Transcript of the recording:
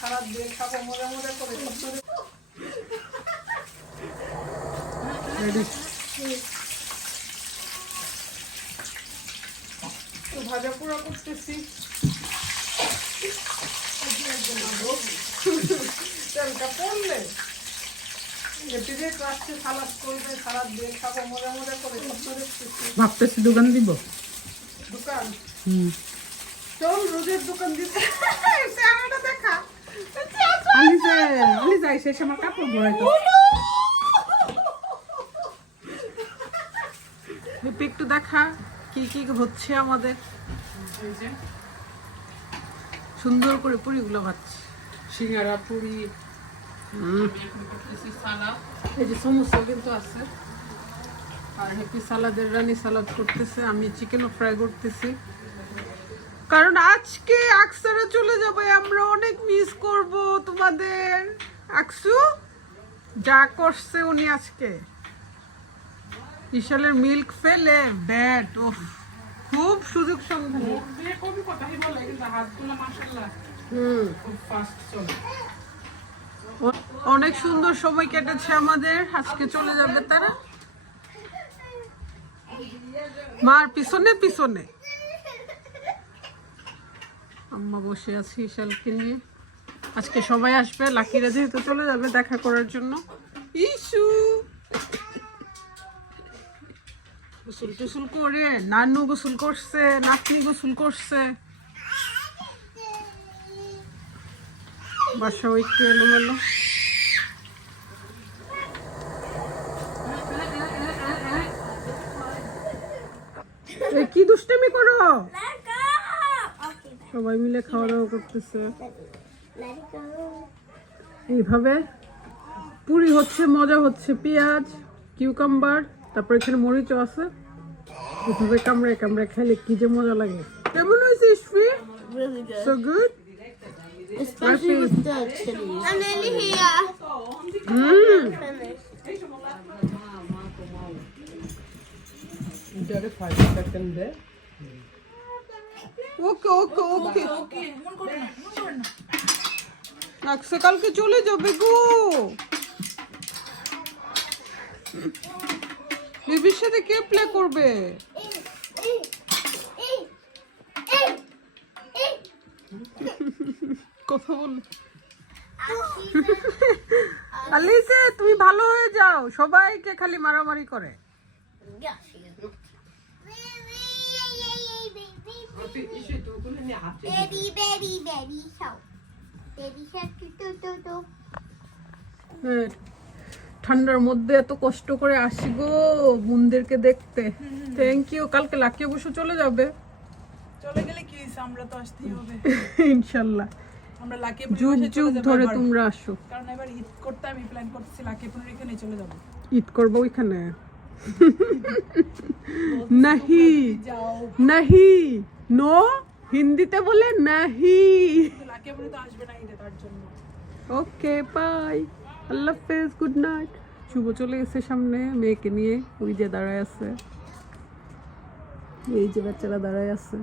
সারা দিয়ে খাবো মজা মজা করে। তো ভাজা পোড়া করতেছি। তেলটা পড়লে সালাদ করবে, সালাদ দিয়ে খাবো মজা মজা করে। ভাবতেছি দোকান দিব। দোকান চল, রোজের দোকান দিতে দেখা। আলি যাই শেষ আমার কাপড় ভরাইতো। একটু দেখা কি কি হচ্ছে আমাদের। সুন্দর করে পুরিগুলো ভাজছে, সিঙ্গারা পুরি, এই যে সমোসা কিন্তু আছে। আর হ্যাপি সালাদের রানী সালাদ করতেছে, আমি চিকেনও ফ্রাই করতেছি। কারণ আজকে আকসারা চলে যাবে, আমরা অনেক মিস করব তোমাদের। আকসু যা করছে উনি আজকে, বিশালের মিল্ক ফেলে ব্যাট। ও খুব সুযোগ সন্ধান। কবি কথাই বলে কিন্তু হাতগুলো মাশাআল্লাহ খুব ফাস্ট চলে। অনেক সুন্দর সময় কেটেছে আমাদের। আজকে চলে যাবে তারা, মার পিছনে পিছনে। আম্মা বসে আছি ইশালকে নিয়ে। আজকে সবাই আসবে, লাকিরা যেহেতু চলে যাবে দেখা করার জন্য। ইস্যু গোসল টুসুল করে, নানু গোসল করছে, নাতনি গোসল করছে, বাসাও একটু এলোমেলো। কি দুষ্টামি করো? সবাই মিলে খাওয়া দাওয়া করতেছে এইভাবে। পুরি হচ্ছে, মজা হচ্ছে, পেঁয়াজ, কিউকাম্বার, তারপর এখানে মরিচও আছে। এইভাবে কামড়ায় কামড়ায় খাইলে কি যে মজা লাগে। কেমন হয়েছে Isfi? Really good. So good? Especially with the chilies. And then here. Finish. ওকে ওকে ওকে আকসা কালকে চলে যাবে গো। বেবির সাথে কে প্লে করবে? কথা বলে আলিসে, তুমি ভালো হয়ে যাও। সবাইকে খালি মারামারি করে। Yeah, she is. Baby, baby, baby, so. Baby shark, do. হ্যাঁ, ঠান্ডার মধ্যে এত কষ্ট করে আসি গো বোনদেরকে দেখতে। Thank you. কালকে লাকি অবশ্য চলে যাবে। চলে গেলে কি হইছে, আমরা তো আসতেই হবে ইনশাল্লাহ। আমরা লাকি যুগ যুগ ধরে তোমরা আসো। কারণ এবার ঈদ করতে আমি প্ল্যান করতেছি লাকি পুনের এখানে চলে যাব। ঈদ করবো ওইখানে? নাহি নাহি, নো, হিন্দিতে বলে নাহি। লাকি পুনে তো আসবে না ঈদে, তার জন্য। ওকে বাই, আল্লাহ হাফেজ, গুড নাইট। শুভ চলে গেছে সামনে মেয়েকে নিয়ে, ওই যে দাঁড়ায় আছে, এই যে বাচ্চারা দাঁড়ায় আছে।